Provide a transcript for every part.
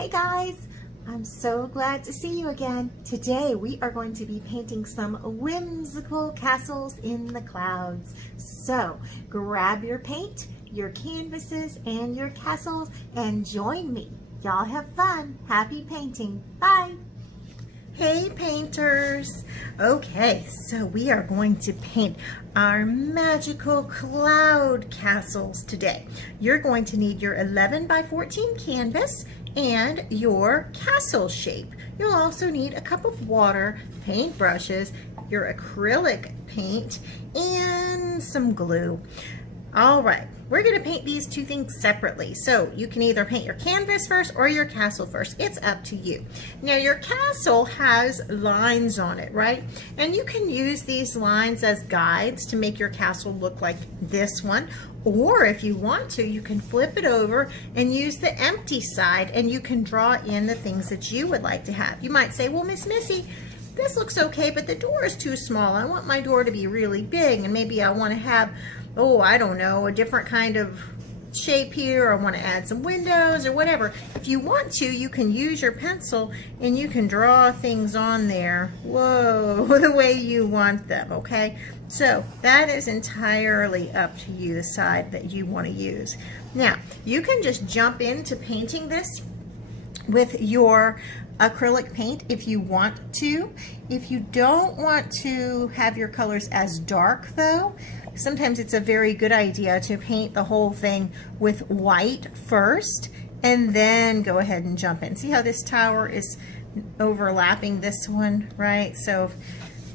Hey guys, I'm so glad to see you again. Today we are going to be painting some whimsical castles in the clouds. So grab your paint, your canvases, and your castles and join me. Y'all have fun. Happy painting. Bye. Hey painters! Okay, so we are going to paint our magical cloud castles today. You're going to need your 11 by 14 canvas and your castle shape. You'll also need a cup of water, paint brushes, your acrylic paint, and some glue. All right, we're going to paint these two things separately. So you can either paint your canvas first or your castle first. It's up to you. Now your castle has lines on it, right? And you can use these lines as guides to make your castle look like this one. Or if you want to, you can flip it over and use the empty side and you can draw in the things that you would like to have. You might say, well, Miss Missy, this looks okay, but the door is too small. I want my door to be really big, and maybe I want to have, oh, I don't know, a different kind of shape here, or I want to add some windows or whatever. If you want to, you can use your pencil and you can draw things on there, whoa, the way you want them, okay? So that is entirely up to you, the side that you want to use. Now, you can just jump into painting this with your acrylic paint if you want to. If you don't want to have your colors as dark though, sometimes it's a very good idea to paint the whole thing with white first and then go ahead and jump in. See how this tower is overlapping this one, right? So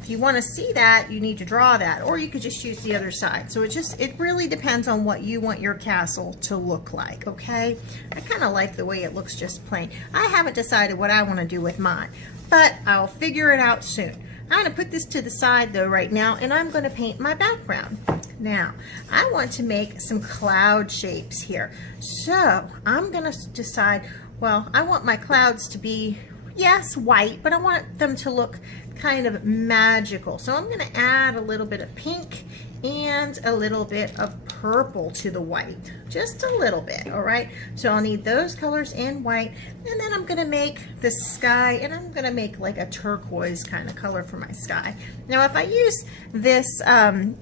if you want to see that, you need to draw that, or you could just use the other side. So it really depends on what you want your castle to look like, okay? I kind of like the way it looks just plain. I haven't decided what I want to do with mine, but I'll figure it out soon. I'm going to put this to the side though right now, and I'm going to paint my background. Now, I want to make some cloud shapes here. So I'm going to decide, well, I want my clouds to be, yes, white, but I want them to look kind of magical. So I'm going to add a little bit of pink and a little bit of purple to the white, just a little bit. All right, so I'll need those colors and white, and then I'm going to make the sky, and I'm going to make like a turquoise kind of color for my sky. Now if I use this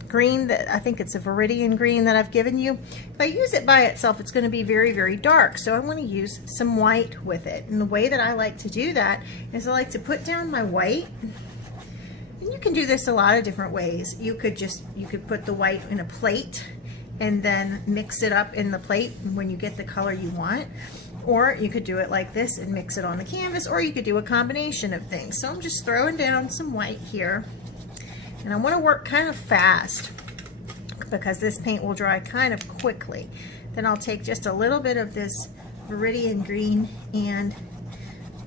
green, that I think it's a Viridian green that I've given you, if I use it by itself, it's going to be very, very dark. So I want to use some white with it, and the way that I like to do that is I like to put down my white. And you can do this a lot of different ways. You could put the white in a plate and then mix it up in the plate when you get the color you want. Or you could do it like this and mix it on the canvas, or you could do a combination of things. So I'm just throwing down some white here. And I want to work kind of fast because this paint will dry kind of quickly. Then I'll take just a little bit of this Viridian green, and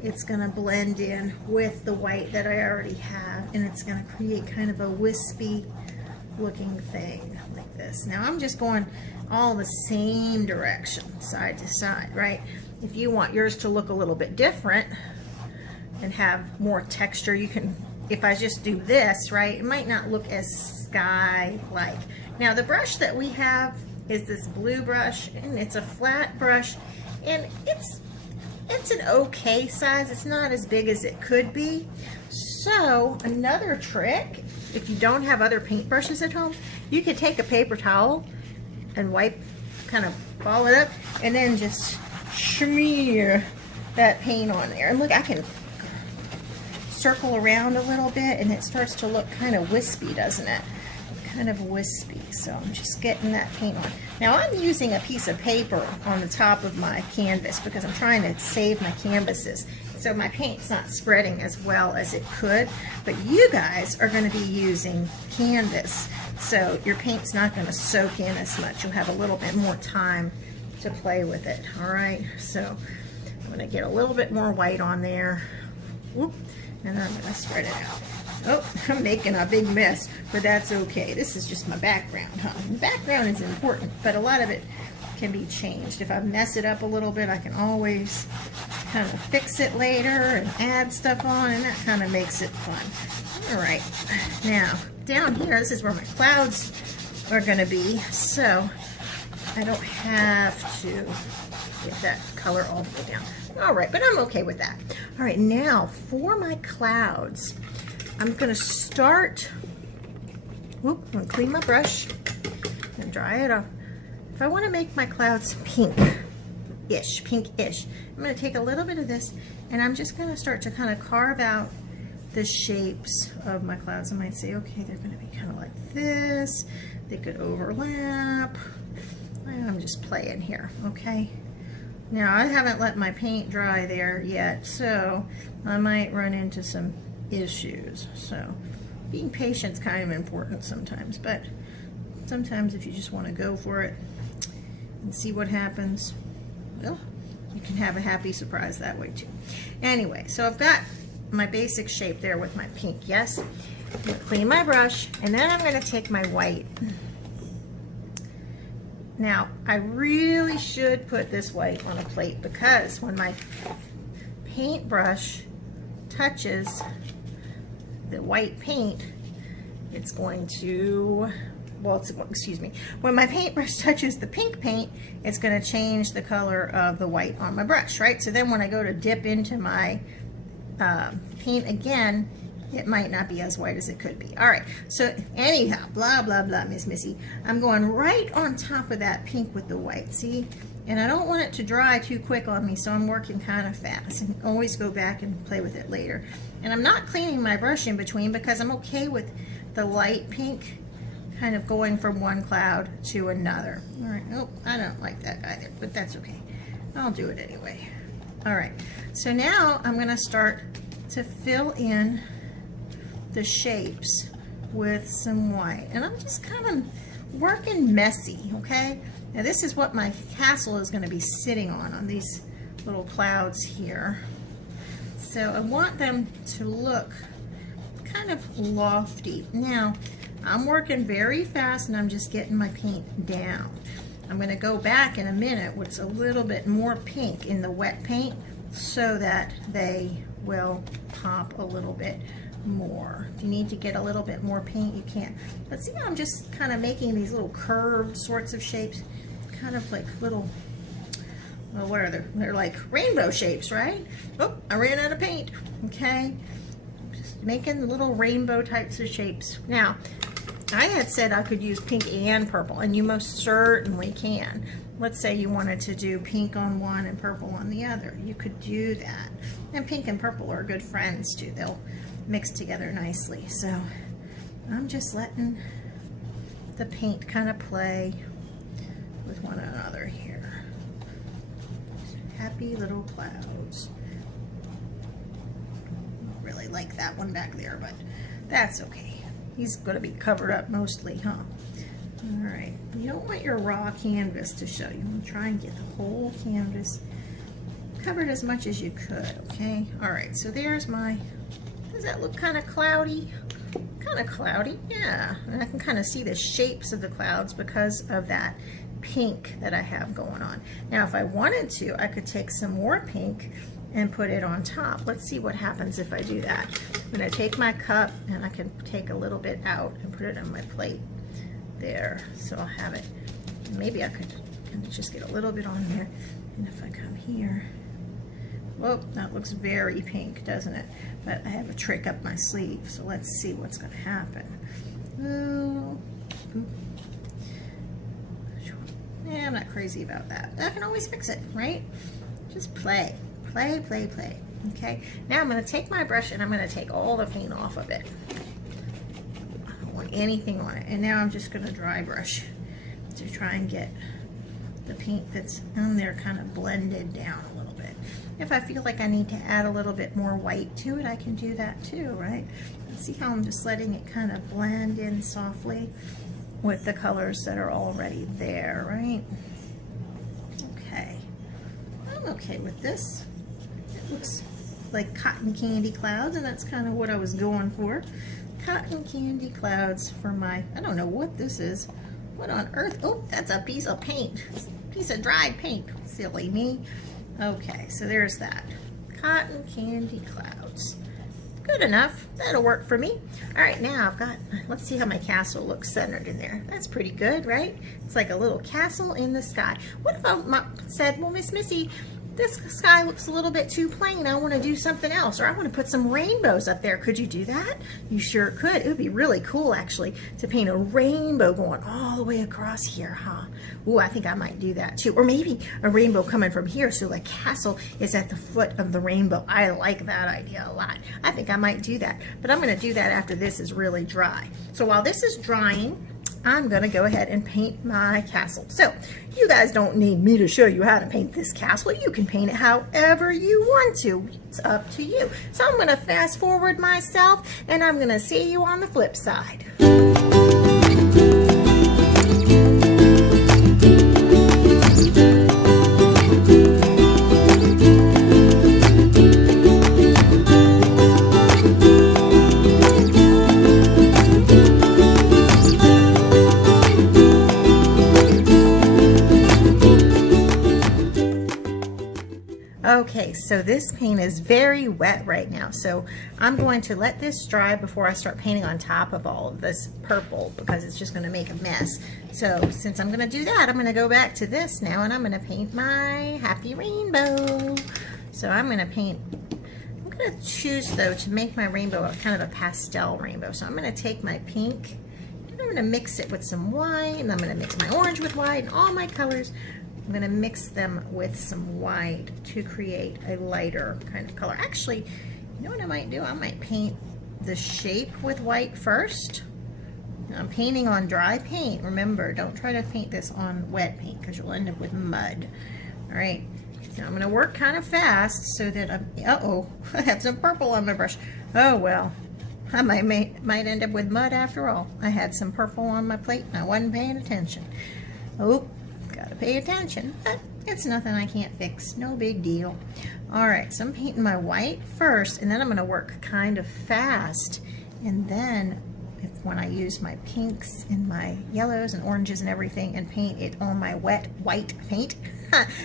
it's going to blend in with the white that I already have, and it's going to create kind of a wispy looking thing like this. Now I'm just going all the same direction, side to side, right? If you want yours to look a little bit different and have more texture, you can, if I just do this, right, it might not look as sky-like. Now the brush that we have is this blue brush, and it's a flat brush, and it's an okay size. It's not as big as it could be. So another trick, if you don't have other paintbrushes at home, you could take a paper towel and wipe, kind of ball it up, and then just smear that paint on there. And look, I can circle around a little bit, and it starts to look kind of wispy, doesn't it? Kind of wispy. So I'm just getting that paint on. Now I'm using a piece of paper on the top of my canvas because I'm trying to save my canvases. So my paint's not spreading as well as it could, but you guys are going to be using canvas, so your paint's not going to soak in as much. You'll have a little bit more time to play with it. All right, so I'm going to get a little bit more white on there. Whoop, and I'm going to spread it out. Oh, I'm making a big mess, but that's okay. This is just my background, huh? The background is important, but a lot of it can be changed. If I mess it up a little bit, I can always kind of fix it later and add stuff on, and that kind of makes it fun. All right, now down here, this is where my clouds are going to be. So I don't have to get that color all the way down. All right, but I'm okay with that. All right, now for my clouds, I'm gonna start, I'm gonna clean my brush and dry it off. If I wanna make my clouds pinkish, I'm gonna take a little bit of this and I'm just gonna start to kind of carve out the shapes of my clouds. I might say, okay, they're gonna be kind of like this. They could overlap. I'm just playing here, okay? Now, I haven't let my paint dry there yet, so I might run into some issues. So being patient's kind of important sometimes, but sometimes if you just want to go for it and see what happens, well, you can have a happy surprise that way too. Anyway, so I've got my basic shape there with my pink, yes? I'm gonna clean my brush, and then I'm gonna take my white. Now, I really should put this white on a plate because when my paintbrush touches the white paint, it's going to, well, excuse me, when my paintbrush touches the pink paint, it's going to change the color of the white on my brush, right? So then when I go to dip into my paint again, it might not be as white as it could be. All right, so anyhow, blah, blah, blah, Miss Missy. I'm going right on top of that pink with the white, see? And I don't want it to dry too quick on me, so I'm working kind of fast and always go back and play with it later. And I'm not cleaning my brush in between because I'm okay with the light pink kind of going from one cloud to another. All right, oh, I don't like that either, but that's okay. I'll do it anyway. All right, so now I'm gonna start to fill in the shapes with some white, and I'm just kind of working messy, okay? Now this is what my castle is going to be sitting on these little clouds here. So I want them to look kind of lofty. Now I'm working very fast and I'm just getting my paint down. I'm going to go back in a minute with a little bit more pink in the wet paint so that they will pop a little bit more. If you need to get a little bit more paint, you can. But see how I'm just kind of making these little curved sorts of shapes, kind of like little, well, what are they? They're like rainbow shapes, right? Oh, I ran out of paint. Okay, just making little rainbow types of shapes. Now, I had said I could use pink and purple, and you most certainly can. Let's say you wanted to do pink on one and purple on the other. You could do that. And pink and purple are good friends too. They'll mix together nicely. So I'm just letting the paint kind of play with one another here. Happy little clouds. Don't really like that one back there, but that's okay. He's going to be covered up mostly, huh? All right. You don't want your raw canvas to show. You want to try and get the whole canvas covered as much as you could, okay? All right, so there's my, does that look kind of cloudy? Kind of cloudy, yeah. And I can kind of see the shapes of the clouds because of that pink that I have going on. Now, if I wanted to, I could take some more pink and put it on top. Let's see what happens if I do that. I'm gonna take my cup and I can take a little bit out and put it on my plate there. So I'll have it, maybe I could just get a little bit on there. And if I come here, whoa, that looks very pink, doesn't it? But I have a trick up my sleeve, so let's see what's gonna happen. Oh, yeah, I'm not crazy about that. I can always fix it, right? Just play, play, play, play. Okay, now I'm gonna take my brush and I'm gonna take all the paint off of it. I don't want anything on it. And now I'm just gonna dry brush to try and get the paint that's in there kind of blended down a little bit. If I feel like I need to add a little bit more white to it, I can do that too, right? And see how I'm just letting it kind of blend in softly with the colors that are already there, right? Okay, I'm okay with this. It looks like cotton candy clouds, and that's kind of what I was going for. Cotton candy clouds for my, I don't know what this is. What on earth? Oh, that's a piece of paint. Piece of dried paint. Silly me. Okay, so there's that. Cotton candy clouds. Good enough. That'll work for me. All right, now I've got, let's see how my castle looks centered in there. That's pretty good, right? It's like a little castle in the sky. What if I said, well, Miss Missy, this sky looks a little bit too plain. I want to do something else, or I want to put some rainbows up there. Could you do that? You sure could. It would be really cool, actually, to paint a rainbow going all the way across here, huh? Ooh, I think I might do that too. Or maybe a rainbow coming from here so the castle is at the foot of the rainbow. I like that idea a lot. I think I might do that, but I'm going to do that after this is really dry. So while this is drying, I'm gonna go ahead and paint my castle. So you guys don't need me to show you how to paint this castle. You can paint it however you want to. It's up to you. So I'm gonna fast forward myself and I'm gonna see you on the flip side. Okay, so this paint is very wet right now, so I'm going to let this dry before I start painting on top of all of this purple because it's just going to make a mess. So since I'm going to do that, I'm going to go back to this now and I'm going to paint my happy rainbow. So I'm going to choose though to make my rainbow a kind of a pastel rainbow. So I'm going to take my pink and I'm going to mix it with some white, and I'm going to mix my orange with white and all my colors. I'm going to mix them with some white to create a lighter kind of color. Actually, you know what I might do? I might paint the shape with white first. I'm painting on dry paint. Remember, don't try to paint this on wet paint because you'll end up with mud. All right, so I'm going to work kind of fast so that I'm, uh-oh, I have some purple on my brush. Oh, well, I might end up with mud after all. I had some purple on my plate and I wasn't paying attention. Oh. Gotta pay attention, but it's nothing I can't fix. No big deal. All right, so I'm painting my white first, and then I'm gonna work kind of fast. And then when I use my pinks and my yellows and oranges and everything and paint it on my wet white paint,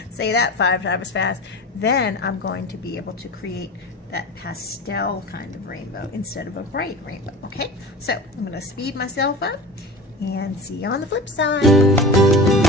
say that 5 times fast, then I'm going to be able to create that pastel kind of rainbow instead of a bright rainbow, okay? So I'm gonna speed myself up and see you on the flip side.